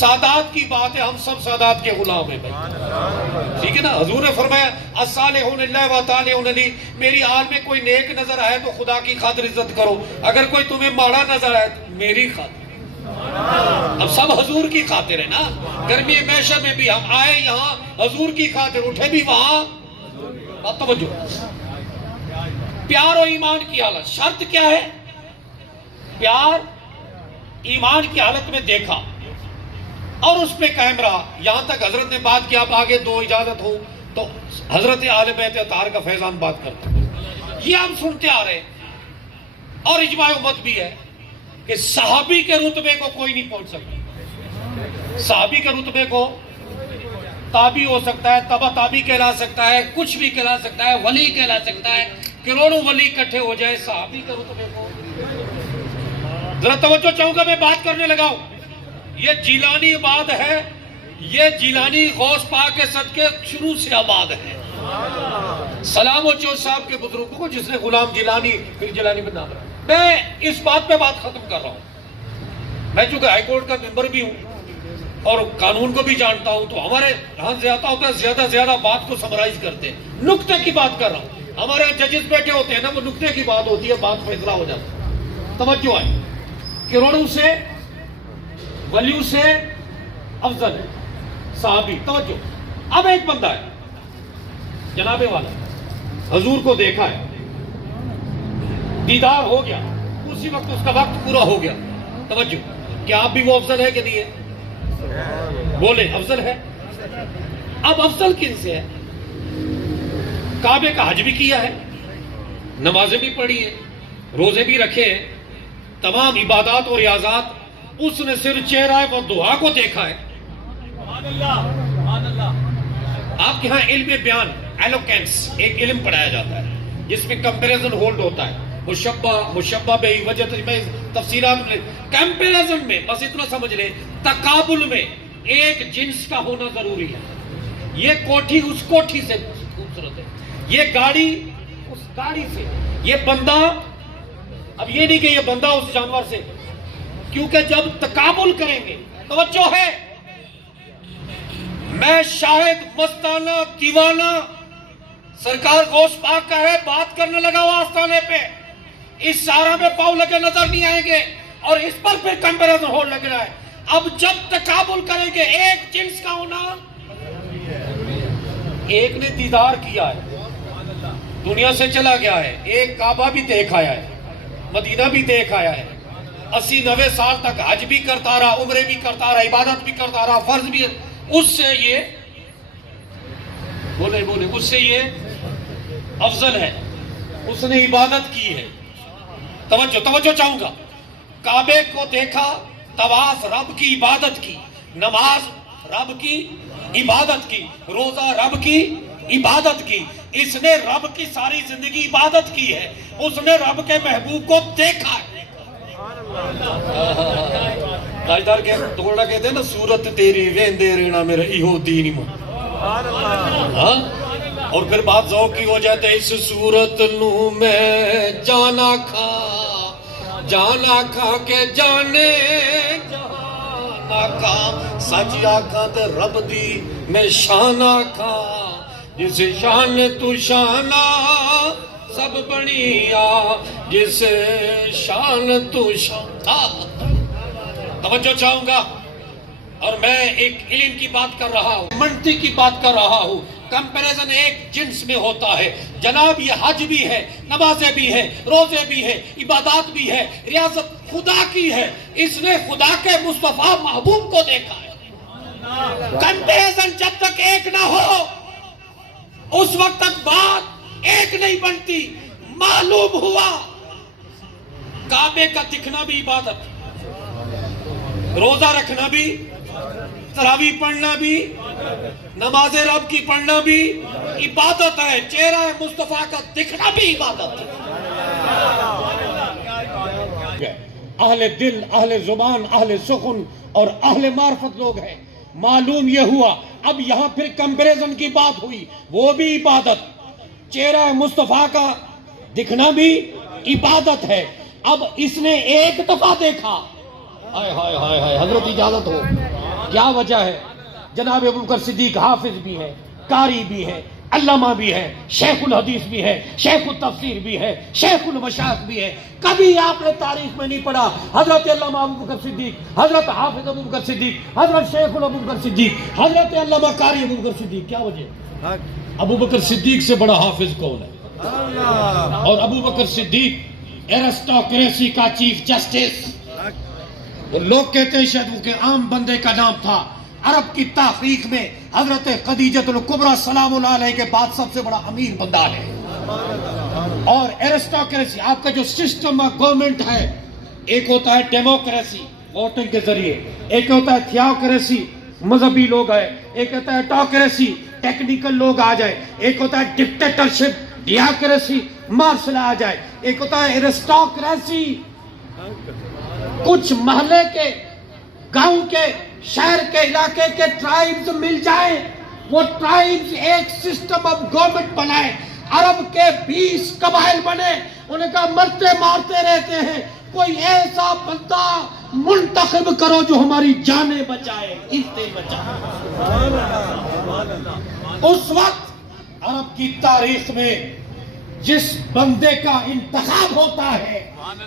سادات کی بات ہے، ہم سب سادات کے غلام ہیں بھائی، ٹھیک ہے نا؟ حضور نے فرمایا الصالحون للہ والطالعون لی، میری آل میں کوئی نیک نظر آئے تو خدا کی خاطر عزت کرو، اگر کوئی تمہیں ماڑا نظر آئے تو میری خاطر۔ اب سب حضور کی خاطر ہے نا، گرمی میشہ میں بھی ہم آئے یہاں حضور کی خاطر، اٹھے بھی وہاں۔ بات توجہ، پیار و ایمان کی حالت، شرط کیا ہے؟ پیار ایمان کی حالت میں دیکھا اور اس پہ قائم رہا، یہاں تک حضرت نے بات کیا۔ اب آگے دو اجازت ہو تو حضرت آل بیت اطہار کا فیضان بات کرتے ہیں، یہ ہم سنتے آ رہے ہیں، اور اجماع امت بھی ہے کہ صحابی کے رتبے کو کوئی نہیں پہنچ سکتا۔ صحابی کے رتبے کو تابعی ہو سکتا ہے، تبع تابعی کہلا سکتا ہے، کچھ بھی کہلا سکتا ہے، ولی کہلا سکتا ہے، کروڑوں ولی اکٹھے ہو جائے، صحابی کے رتبے کو۔ ذرا توجہ چاہوں گا، میں بات کرنے لگا ہوں، یہ جیلانی آباد ہے، یہ جیلانی غوث پاک کے صدقے شروع سے آباد ہے۔ سلام و چوش صاحب کے بزرگوں کو جس نے غلام جیلانی پھر جیلانی بن نام رہا۔ میں اس بات پہ بات ختم کر رہا ہوں، میں چونکہ ہائی کورٹ کا ممبر بھی ہوں اور قانون کو بھی جانتا ہوں، تو ہمارے یہاں زیادہ ہوتا ہے، زیادہ بات کو سمرائز کرتے ہیں، نکتے کی بات کر رہا ہوں۔ ہمارے ججز بیٹھے ہوتے ہیں نا، وہ نکتے کی بات ہوتی ہے، بات فیصلہ ہو جاتا ہے۔ توجہ ہے، کروڑوں سے ولیوں سے افضل ہے صحابی۔ توجہ، اب ایک بندہ ہے جناب والا، حضور کو دیکھا ہے، دیدار ہو گیا، اسی وقت اس کا وقت پورا ہو گیا۔ توجہ، کیا آپ بھی وہ افضل ہے کہ نہیں ہے؟ بولے افضل ہے۔ اب افضل کن سے ہے؟ کعبے کا حج بھی کیا ہے، نمازیں بھی پڑھی ہیں، روزے بھی رکھے ہیں، تمام عبادات اور ریاضات، اس نے صرف چہرہ و دعا کو دیکھا ہے۔ آپ کے ہاں علم بیان ایلوکینس ایک علم پڑھایا جاتا ہے جس میں کمپیریزن ہولڈ ہوتا ہے، مشبہ بے وجہ میں تفصیلات میں کمپیریزن میں بس اتنا سمجھ لیں، تقابل میں ایک جنس کا ہونا ضروری ہے۔ یہ کوٹھی اس کوٹھی سے خوبصورت ہے، یہ گاڑی اس گاڑی سے، یہ بندہ، اب یہ نہیں کہ یہ بندہ اس جانور سے، کیونکہ جب تقابل کریں گے، توجہ ہے، میں شاہد مستانہ دیوانہ سرکار غوث پاک کا ہے، بات کرنے لگا ہوا آستانے پہ، اس سارا میں پاؤں لگے نظر نہیں آئیں گے، اور اس پر پھر کمپیریزن ہو لگ رہا ہے۔ اب جب تقابل کریں گے، ایک جنس کا ہونا، ایک نے دیدار کیا ہے، دنیا سے چلا گیا ہے، ایک کعبہ بھی دیکھ آیا ہے، مدینہ بھی دیکھ آیا ہے، 80-90 سال تک حج بھی کرتا رہا، عمرے بھی کرتا رہا، عبادت بھی کرتا رہا، فرض بھی، اس سے یہ بولے اس سے یہ افضل ہے، اس نے عبادت کی ہے۔ توجہ چاہوں گا، کعبے کو دیکھا، طواف رب کی عبادت کی، نماز رب کی عبادت کی، روزہ رب کی عبادت کی، اس نے رب کی ساری زندگی عبادت کی ہے، اس نے رب کے محبوب کو دیکھا ہے۔ تاجدار کے توڑا کہتے ہیں نا، صورت تیری ویندے رہنا میرا ایہو دین ایمان، اور پھر بات ذوق کی ہو جاتے ہیں، اس صورت نو میں جانا کھا کے جانے جانا کھا، سچ آکھاں تے رب دی میں شانہ کھا، جس شان تو شانہ سب بنیا، جس شان تو شان۔ توجہ چاہوں گا، اور میں ایک علم کی بات کر رہا ہوں، منطق کی بات کر رہا ہوں، کمپیریزن ایک جنس میں ہوتا ہے جناب۔ یہ حج بھی ہے، نمازیں بھی ہے، روزے بھی ہے، عبادات بھی ہے، ریاضت خدا کی ہے، اس نے خدا کے مصطفیٰ محبوب کو دیکھا ہے۔ کمپیریزن جب تک ایک نہ ہو اس وقت تک بات ایک نہیں بنتی۔ معلوم ہوا کعبے کا دکھنا بھی عبادت، روزہ رکھنا بھی، تراویح پڑھنا بھی، نماز رب کی پڑھنا بھی عبادت ہے، چہرہ مصطفیٰ کا دکھنا بھی عبادت ہے۔ اہل دل، اہل زبان، اہل سخن اور اہل معرفت لوگ ہیں۔ معلوم یہ ہوا، اب یہاں پھر کمپیریزن کی بات ہوئی، وہ بھی عبادت، چہرہ مصطفیٰ کا دکھنا بھی عبادت ہے۔ اب اس نے ایک دفعہ دیکھا، ہائے ہائے ہائے ہائے، حضرت اجازت ہو، کیا وجہ ہے؟ جناب ابوبکر صدیق حافظ بھی ہے، قاری بھی ہے، علامہ بھی ہے، شیخ الحدیث بھی ہے، شیخ التفسیر بھی ہے، شیخ المشاہد بھی ہے. کبھی آپ نے تاریخ میں نہیں پڑھا حضرت علامہ ابوبکر صدیق، حضرت حافظ ابوبکر صدیق، حضرت شیخ ابوبکر صدیق، حضرت علامہ قاری ابوبکر صدیق. کیا وجہ؟ ابوبکر صدیق سے بڑا حافظ کون ہے؟ اور ابوبکر صدیق ایرسٹوکریسی کا چیف جسٹس. لوگ کہتے ہیں شاید وہ کہ عام بندے کا نام تھا. عرب کی تاریخ میں حضرت خدیجہ الکبریٰ سلام اللہ علیہ کے بعد سب سے بڑا امیر بندہ ہے. اور ایرسٹوکریسی آپ کا جو سسٹم آف گورنمنٹ ہے، ایک ہوتا ہے ڈیموکریسی ووٹنگ کے ذریعے، ایک ہوتا ہے تھیوکریسی مذہبی لوگ آئے، ایک ہوتا ہے ٹوکریسی ٹیکنیکل لوگ آ جائے، ایک ہوتا ہے ڈکٹیٹرشپ ڈیاکریسی مارشل آ جائے، ایک ہوتا ہے ایرسٹوکریسی کچھ محلے کے، گاؤں کے، شہر کے، علاقے کے ٹرائبز مل جائیں، وہ ٹرائبز ایک سسٹم آف گورنمنٹ بنائے. عرب کے 20 قبائل بنے، انہیں کہا مرتے مارتے رہتے ہیں، کوئی ایسا بندہ منتخب کرو جو ہماری جانیں بچائے، عزتیں بچائے. اس وقت عرب کی تاریخ میں جس بندے کا انتخاب ہوتا ہے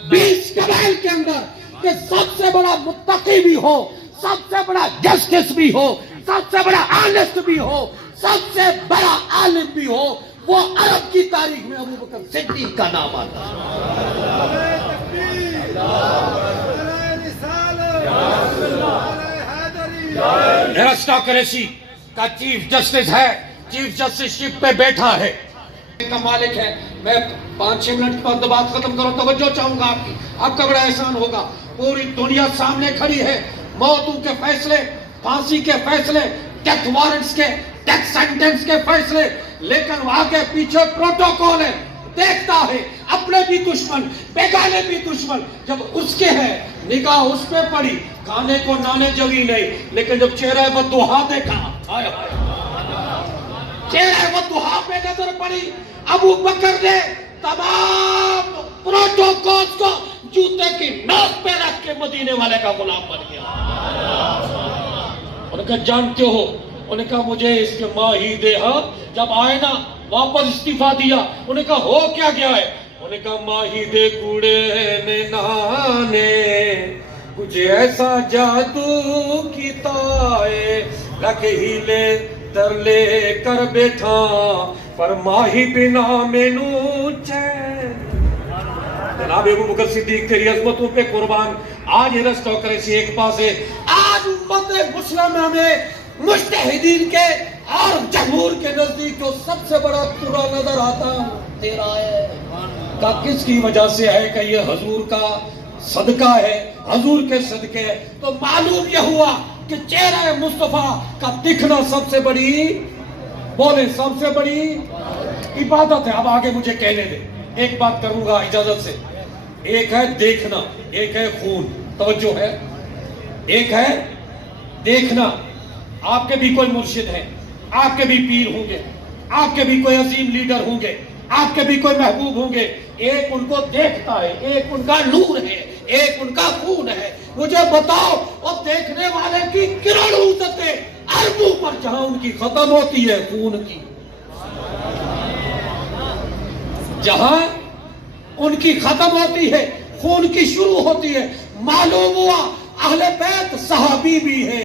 20 قبائل کے اندر کہ سب سے بڑا متقی بھی ہو، سب سے بڑا جسٹس بھی ہو، سب سے بڑا آنسٹ بھی ہو، سب سے بڑا عالم بھی ہو، وہ عرب کی تاریخ میں ابوبکر صدیق کا نام آتا ہے. ایرسٹوکریسی کا چیف جسٹس ہے، چیف جسٹس شپ پہ بیٹھا ہے، کا مالک ہے. میں 5-6 منٹ کے بعد بات ختم کرو، توجہ چاہوں گا آپ کی، آپ کا بڑا احسان ہوگا. پوری دنیا سامنے کھڑی ہے، موتوں کے فیصلے، پھانسی کے فیصلے، ڈیتھ وارنٹس کے، ڈیتھ سینٹنس کے فیصلے، لیکن وہاں کے پیچھے پروٹوکول ہے. دیکھتا ہے اپنے بھی دشمن، بیگانے بھی دشمن. جب اس کے ہے نگاہ اس پہ پڑی، کھانے کو نانے جگی نہیں، لیکن جب چہرہ بدوحا دیکھا، چہرہ بدوحا پہ نظر پڑی، ابو بکر نے تمام پروٹوکولز کو جوتے کی نوک پہ رکھ کے مدینے والے کا غلام بن گیا. انہوں نے کہا جانتے ہو، انہوں نے کہا مجھے اس کے ماں ہی دے. ہاں جب آئے نا واپس استعفیٰ دیا، انہوں نے کہا ہو کیا گیا ہے؟ انہوں نے کہا ماں ہی دے کوڑے نے نانے کچھ ایسا جادو کیتا ہے، رکھ ہی لے در لے کر بیٹھا پر ماہی بنا مینو چین. جناب ابوبکر صدیق تیری عظمتوں پہ قربان. آج ایرسٹوکریسی ایک پاس ہے، آج امت مسلمہ میں مجتہدین کے اور جمہور کے نزدیک جو سب سے بڑا پورا نظر آتا تیرا ہے. کا کس کی وجہ سے ہے کہ یہ حضور کا صدقہ ہے، حضور کے صدقے ہے. تو معلوم یہ ہوا کہ چہرہ مصطفیٰ کا دکھنا سب سے بڑی، بولے سب سے بڑی عبادت ہے. اب آگے مجھے کہنے دے، ایک بات کروں گا اجازت سے. ایک ہے دیکھنا، ایک ہے خون. توجہ ہے، ایک ہے دیکھنا. آپ کے بھی کوئی مرشد ہیں، آپ کے بھی پیر ہوں گے، آپ کے بھی کوئی عظیم لیڈر ہوں گے، آپ کے بھی کوئی محبوب ہوں گے. ایک ان کو دیکھتا ہے، ایک ان کا نور ہے، ایک ان کا خون ہے. مجھے بتاؤ اور دیکھنے والے کی کروڑوں عزتیں اربوں پر، جہاں ان کی ختم ہوتی ہے خون کی، جہاں ان کی ختم ہوتی ہے خون کی شروع ہوتی ہے. معلوم ہوا اہل بیت صحابی بھی ہے.